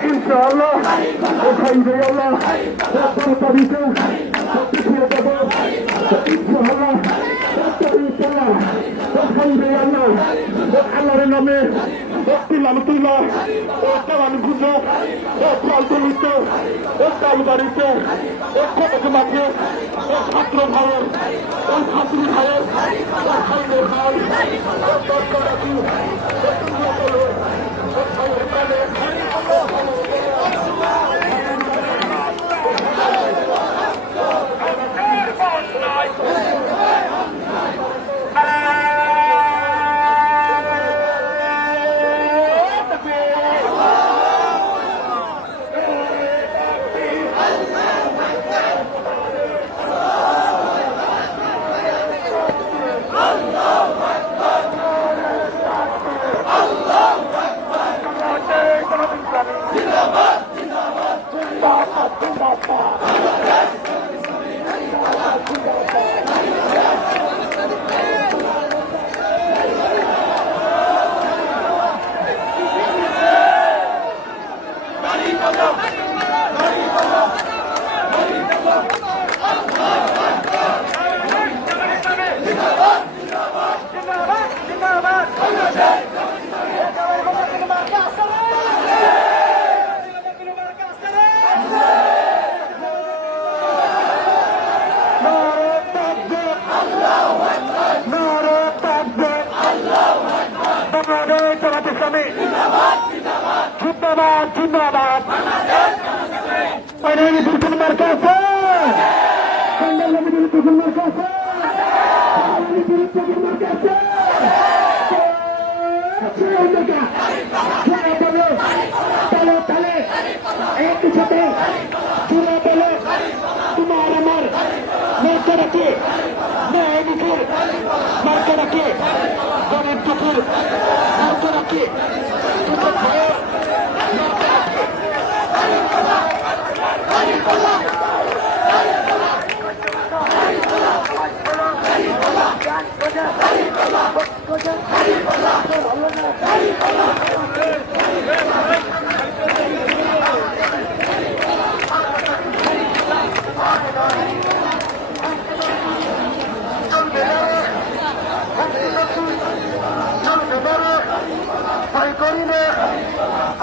Inshallah, আল্লাহর নামে লামতুল্লাহ ও কালাম গুজো ও পাল্টলিতে ও তালবাড়িতে ও কটকমাকে ও ছাত্র ভাইয়ের ও ছাত্রী ভাইয়ের ও ভাইদের ভাই ও দরকারাতি ও তুমিও বলো ও ভাইয়ের কালে জিন্দাবাদ জিন্দাবাদ মুসলমান কাছে মুসলমান কাছে তালে একই সাথে চূড়া বলে তোমার আমার মার্কা রাখে ন্যায় মুখের মার্কা রাখে গরিব দুঃখের মার্কা রাখে দুঃখের ভয়ে মার্কা রাখে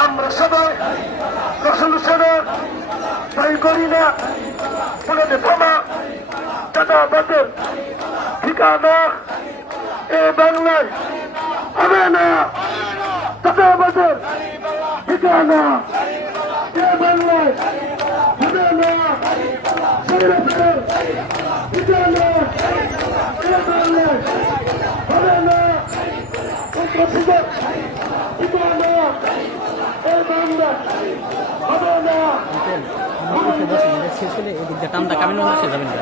আমরা সবাই রেজলিউশনের তাই করি না বলে থামা চাঁদাবাদের ঠিকানা এ বাংলায় হবে না চাঁদাবাদের ঠিকানা এ বাংলায় হবে না ঠিকানা এ বাংলায় হবে না শেষ হলে এদিকটা টামটা কামিল মানুষে যাবেন না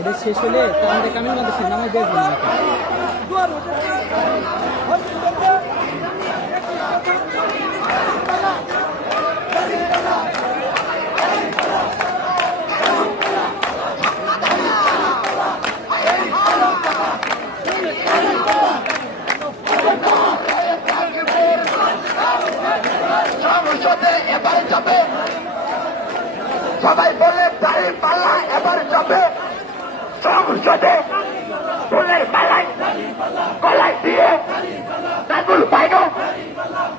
এদের শেষ হলে টামটা কামিল মানুষের নামে দেখবেন না সবাই বলে দাঁড়িয়ে পাল্লা এবার যাবে সংসদে ফুলের পালাই গলায় দিয়ে রাগুল বাইনো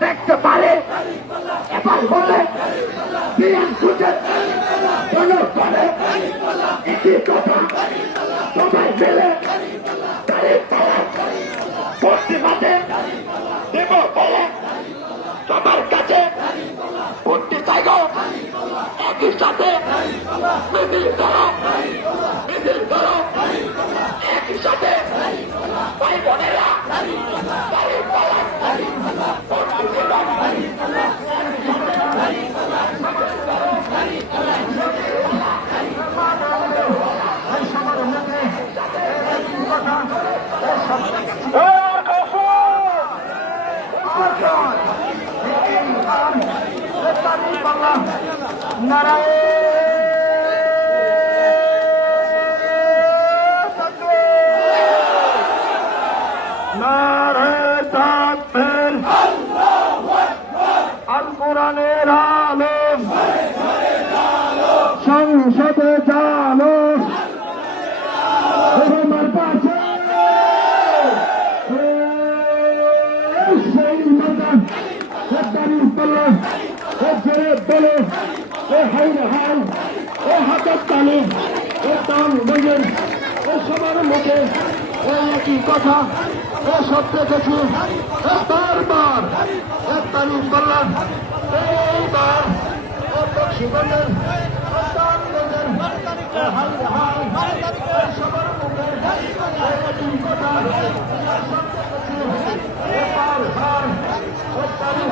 দেখতে পারে এবার বলে বিয়ান সুজের করে একই কথা সবাই মিলে দাঁড়িয়ে পালাই পশ্চিমাতে দেব বলে সবার কাছে ভর্তি চাইগ একই সাথে মিছিল করো একই সাথে ভাই বোনেরা নারায়ে তাকবীর আল কোরআনের আলো সংসদে জানো আমার পাশে সেই ময়দান দাঁড়িয়ে পড়লো জোরে বলো ও হাই হাই ও হাতের তালে ও দাম বইয়ের ও সবার মুখে ও একই কথা ও সব দেখেছি বারবার এক তালিম বললাম এইবার ও দক্ষিণবঙ্গের সবার মুখে একই কথা বারবার ও তালিম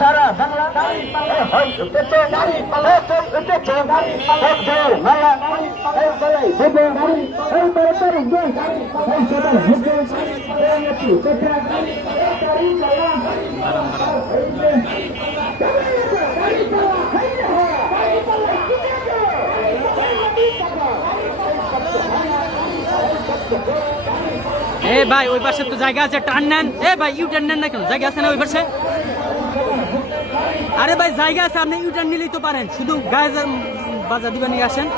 সারা বাংলা এ ভাই ওই পাশে তো জায়গা আছে, টার্ন নেন। এ ভাই ইউ টার্ন নেন না কেন? জায়গা আছে না ওই পাশে? আরে ভাই জায়গা আছে, আপনি ইউ টার্ন নিলেই তো পারেন, শুধু গায়ে বাজা দিবা নিয়ে আসেন।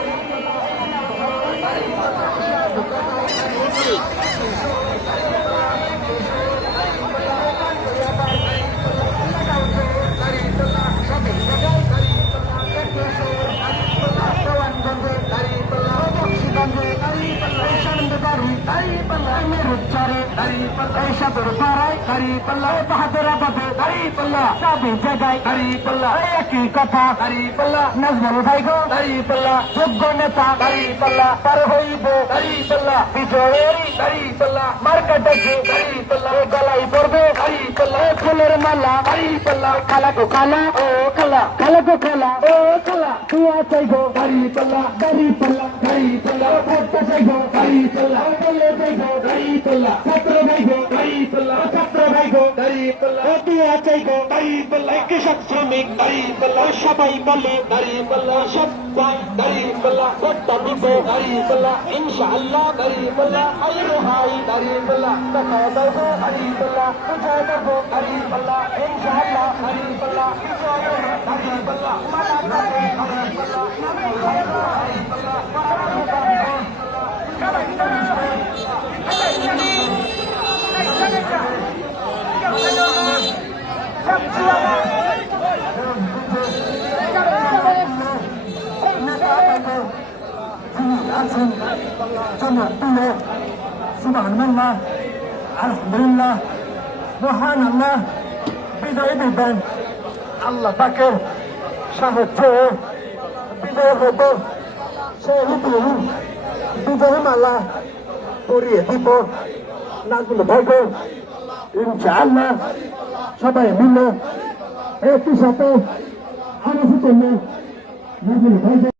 নজরুল ভাই গো দাঁড়িপাল্লা, যোগ্য নেতা দাঁড়িপাল্লা, পার হইব দাঁড়িপাল্লা, বিজয়ের দাঁড়িপাল্লা, মার্কেটে দাঁড়িপাল্লা, গলাই পড়বে দাঁড়িপাল্লা, ফুলের মালা দাঁড়িপাল্লা, খালা গো খালা ও খালা, খালা গো খালা ও খালা, তুয়া চাইবো দাঁড়িপাল্লা, দাঁড়িপাল্লা, দাঁড়িপাল্লা, ভোটটা চাইবো দাঁড়িপাল্লা, বলে চাইবো দাঁড়িপাল্লা, ছাত্র ভাই গো দাঁড়িপাল্লা, ছাত্র ভাই গো দাঁড়িপাল্লা, তুয়া চাইবো দাঁড়িপাল্লা, কৃষক শ্রমিক দাঁড়িপাল্লা, সবাই বলে দাঁড়িপাল্লা, সবাই দাঁড়িপাল্লা, ভোটটা দিব দাঁড়িপাল্লা, ইনশাআল্লাহ দাঁড়িপাল্লা, হাই রে হাই দাঁড়িপাল্লা, দেখা দেবো দাঁড়িপাল্লা, বুঝা দেবো দাঁড়িপাল্লা, ইনশাআল্লাহ দাঁড়িপাল্লা, দাঁড়িপাল্লা, মানা দেবো দাঁড়িপাল্লা, সুবহানাল্লাহ, আলহামদুলিল্লাহ, মহান আল্লাহ বিজয় দিবেন, আল্লাহ তাকে সাহায্য বিজয় হব, সেই বিজয় মালা পরিয়ে দিব নাজমুল ভাইকে ইনশাআল্লাহ। সবাই মিলে একই সাথে আলোচিত নাজমুল ভাইকে